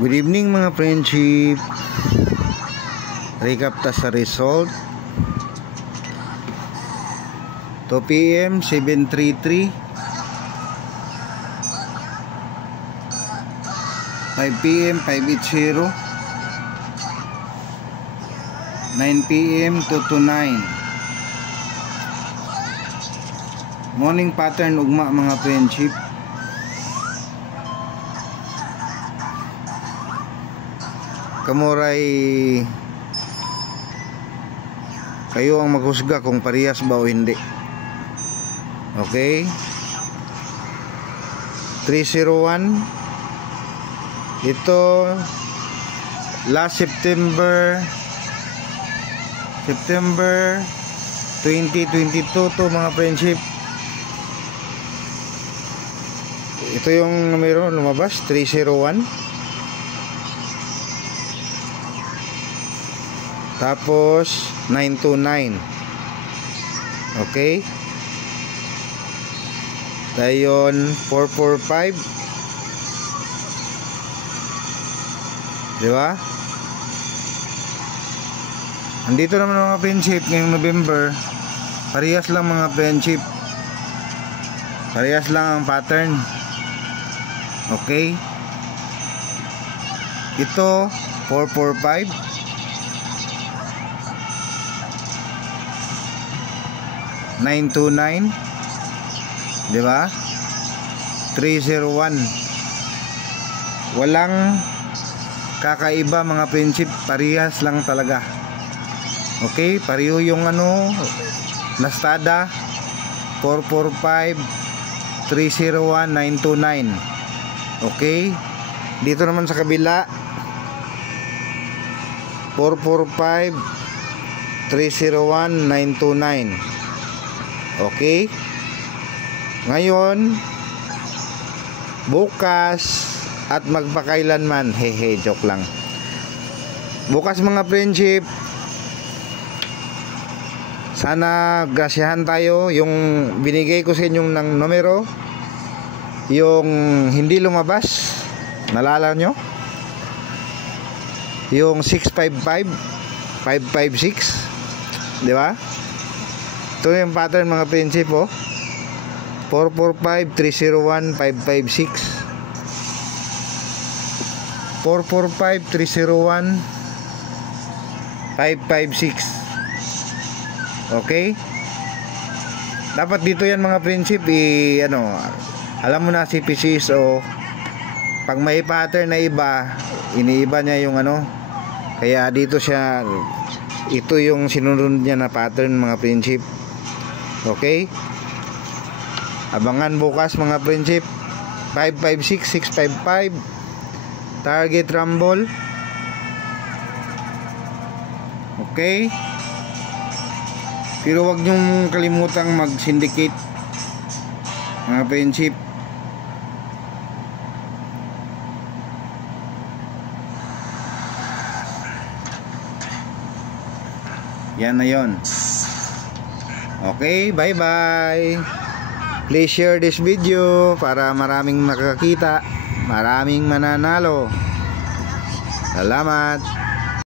Good evening mga friendship. Recap ta sa result. 2 PM 733, 5 PM 580, 9 PM 229. Morning pattern ugma mga friendship. Kamuray kayo ang maghusga kung parehas ba o hindi. Okay, 301 ito last September 2022 to mga friendship. Ito yung numero lumabas, 301. Tapos 929. Okay, tayon 445, di ba? Andito naman mga friendship ngayong November, parehas lang mga friendship, parehas lang ang pattern. Okay, ito 445, 929, di ba? 301. Walang kakaiba mga friendship, parehas lang talaga. Okay, pareho yung lastada 445, 301, 929. Okay, dito naman sa kabila 445, 301, 929. Okay, ngayon bukas at magpakailanman, hehe, joke lang. Bukas mga friendship, sana grasyahan tayo. Yung binigay ko sa inyong ng numero, yung hindi lumabas, nalala nyo? Yung 655 556, di ba? Ito yung pattern mga friendship, 445, 301, 556, 445, 301, 556. Okay, dapat dito yan mga friendship, alam mo na si PCs, o pag may pattern na iba, iniiba niya yung kaya dito siya, ito yung sinunod niya na pattern mga friendship. Okay, abangan bukas mga friendship, 556, 655 target rumble. Okay, pero wag nyong kalimutang mag-syndicate mga friendship. Yan na yon. Okay, bye bye. Please share this video para maraming makakita, maraming mananalo. Salamat.